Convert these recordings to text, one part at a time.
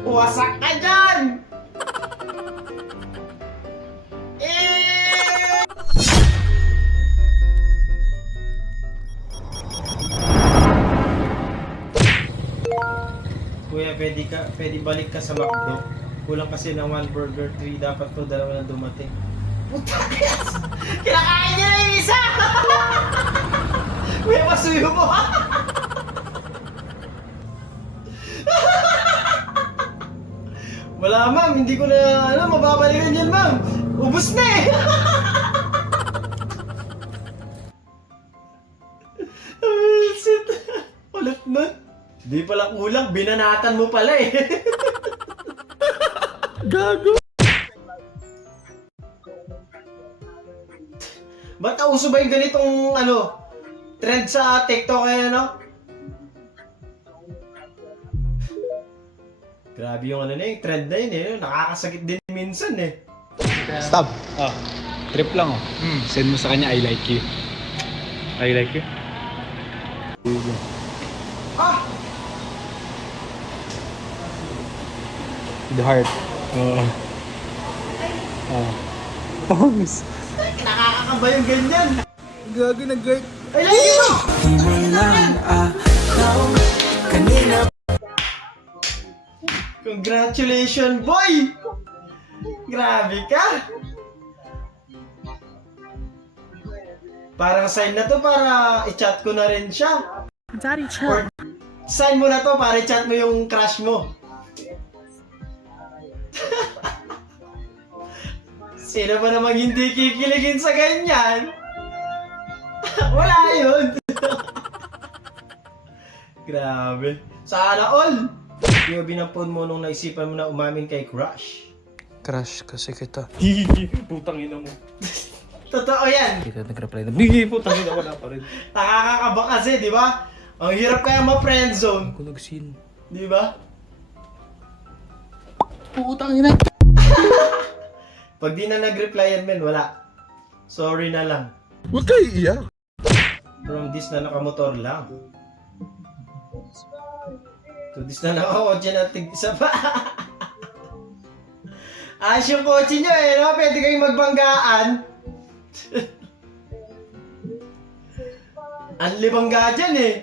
Wasak ka dyan! Eh! Kuya, pwede balik ka sa McDo. Kulang kasi ng 1 burger 3, dapat to 2 na dumating. Puta, kinakain niya na yung isa! Kuya, masuyo mo! Wala ma'am, hindi ko na mababalikan yan ma'am. Ubus na eh. Shit. Ulit nun. Di pala kulang, binanatan mo pala eh. Gago. Ba't nauso ba yung ganitong trend sa TikTok eh, Grabe yung trend na yun eh. Nakakasakit din minsan eh. Stop. Oh. Trip lang oh. Send mo sa kanya, I like you. I like you? Ah! The heart. Oo. Oh, miss. Nakakakaba yung ganyan. Gago na guard. I like you! Congratulations, boy! Grabe ka! Parang sign na to para i-chat ko na rin siya. Daddy, chill. Or sign mo na to para i-chat mo yung crush mo. Sino ba namang hindi kikiligin sa ganyan? Wala yun! Grabe. Sana all! Yung binampun mo nung naisipan mo na umamin kay crush. Crush kasi kita. Putang ina mo. Totoo yan! Kita nag-reply na. Putang ina, wala pa rin. Nakakakaba kasi, di ba? Ang hirap kaya ma-friendzone. Ako nag-sin. Di ba? Putang ina. Pag di na nag-replyan men, wala. Sorry na lang. Huwag kayo iiyak. From this na nakamotor lang. To this na nakakotse na tig-isa pa. Ayos yung kotse nyo eh, no? Pwede kayong magbanggaan. Ang libangga dyan eh.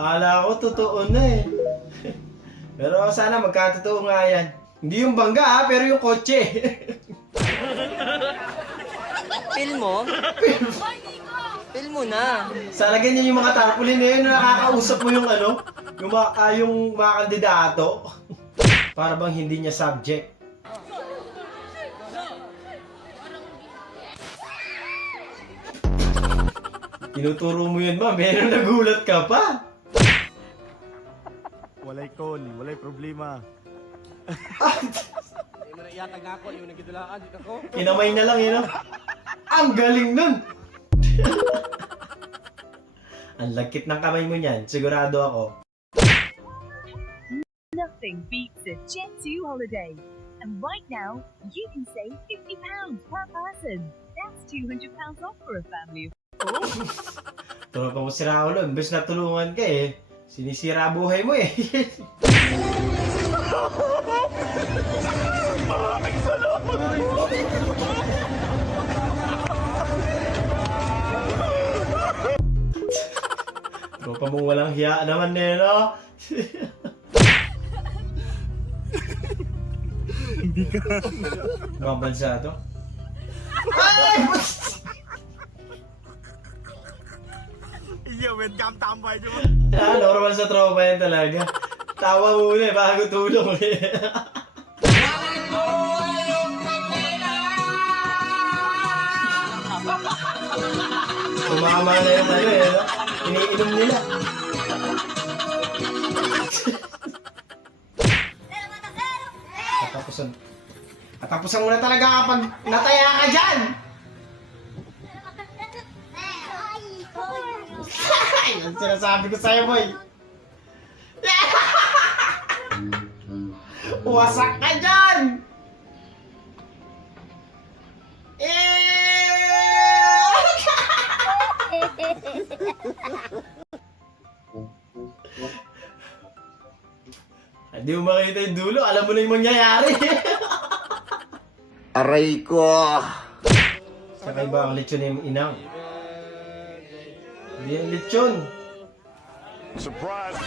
Akala ko totoo na eh. Pero sana magkatotoo nga yan. Hindi yung bangga ha, pero yung kotse. Feel mo? Feel mo na. Sana ganyan yung mga tarpaulin na yun, nakakausap mo yung yung mga kandidato. Para bang hindi niya subject. Tinuturo mo yun ba? Meron nagulat ka pa. Walay call, walay problema. Kinamay na lang yun. Ang galing nun. Ang lagkit ng kamay mo niyan, sigurado ako. Nothing beats a Jet2 holiday. And right now, you can save £50 per person. That's £200 off for a family of 4. Tropa mo si Raulo, imbes na tulungan ka eh. Sinisira buhay mo eh. Tropa mong walang hiya naman eh, no? Hindi ka. Mga bansa to? Ay! Iya, webcam tambay nyo. Normal sa tropa yan talaga. Tawa muna eh, bago tulong eh. Tumama na yung no? Iniinom nila. Katapusan mo na talaga kapag nataya ka dyan! Yan sinasabi ko sa'yo, boy. Wasak ka dyan! Di mo makita yung dulo, alam mo na yung mangyayari. Aray ko! Saka iba ang lechon yung inang. Hindi yung lechon. Surprise!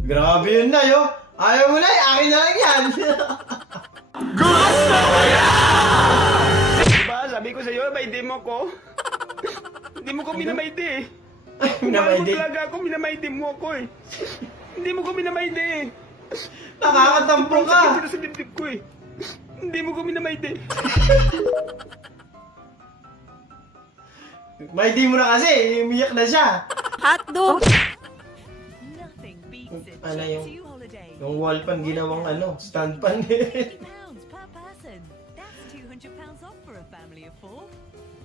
Grabe yun na, yo. Ayaw mo na, akin na lang yan. Diba, sabi ko sa'yo, may demo ko. Hindi mo ko minamayde eh. Minamayde. Talaga ako, minamayde mo ako eh. Hindi mo ko minamayde eh. Nakakatampo ka. Sakit na sa dibdib ko eh. Hindi mo ko minamayde. May di mo na kasi, umiyak na siya. Hotdog! Nothing beats a Ano yung- Jet2 holiday. Yung wall pan, ginawang stand pan. £50 per person. That's £200 off for a family of 4.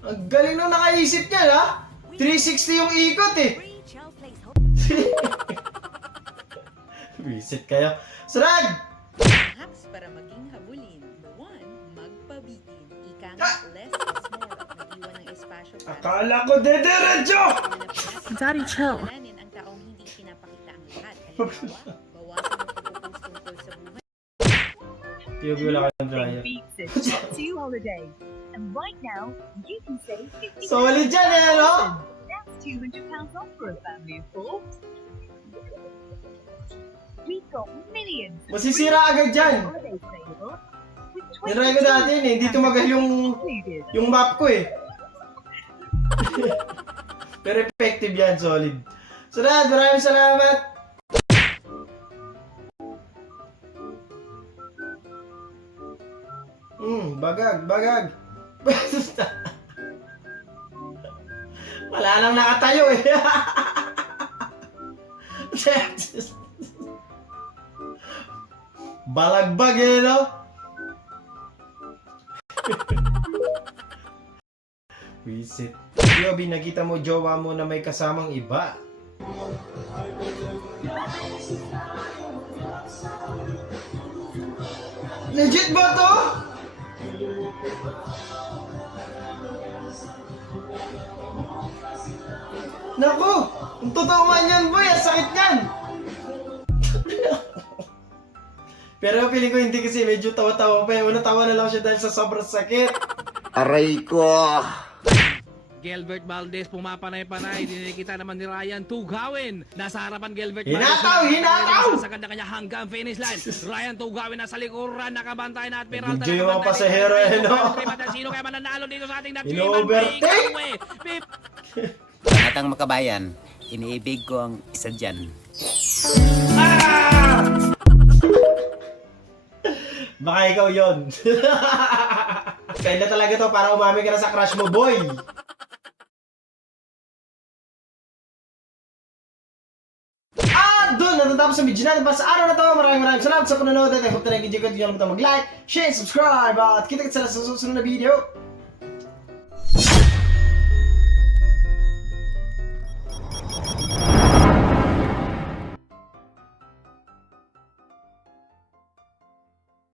Ang galing nung nakaisip niya, ha? 360 yung ikot eh. Free child place Visit kayo. Sarad! Hacks para maging habulin. 1. Magpabitin. Ika nga, less is more at nag-iwan ng espasyo para Akala ko dederecho! Daddy, chill. Ang taong hindi pinapakita ang lahat. Halimbawa, bawasan ang pag-post tungkol sa buhay. Piyogi wala kang dryer. Nothing beats a Jet2 holiday. And right now, you can save £50 Solid dyan eh, no? That's £200 off for a family of 4. We've got millions of Masisira agad dyan. holidays available with Nilry ko dati yun eh, hindi tumagal included. yung map ko eh. Pero effective yan, solid. Sarad, maraming salamat! Bagag. Wala nang nakatayo eh. Balagbag eh, no? Visit. Yobi, nakita mo jowa mo na may kasamang iba. Legit ba to? Naku! Kung totoo man yan, boy, ang sakit yan! Pero feeling ko hindi kasi medyo tawa-tawa pa. Una tawa na lang siya dahil sa sobrang sakit. Aray ko! Gilbert Valdez pumapanay-panay. Dinikita naman ni Ryan Tugawin. Nasa harapan Gilbert Hinataw! Sa kanya kanya hanggang finish line. Ryan Tugawin nasa likuran. Nakabantay na at Peralta. Medyo yung mga pasahero eh, no? Sino kaya mananalo dito sa ating In-overtake? Batang makabayan, iniibig ko ang isa dyan. Baka ikaw yon. Kaya na talaga to para umami ka na sa crush mo, boy. Doon natatapos ang video natin para sa araw na to. Maraming salamat sa panonood at I hope na nag-enjoy ko. Hindi nyo mag-like, share, subscribe at kita-kita sa susunod na video.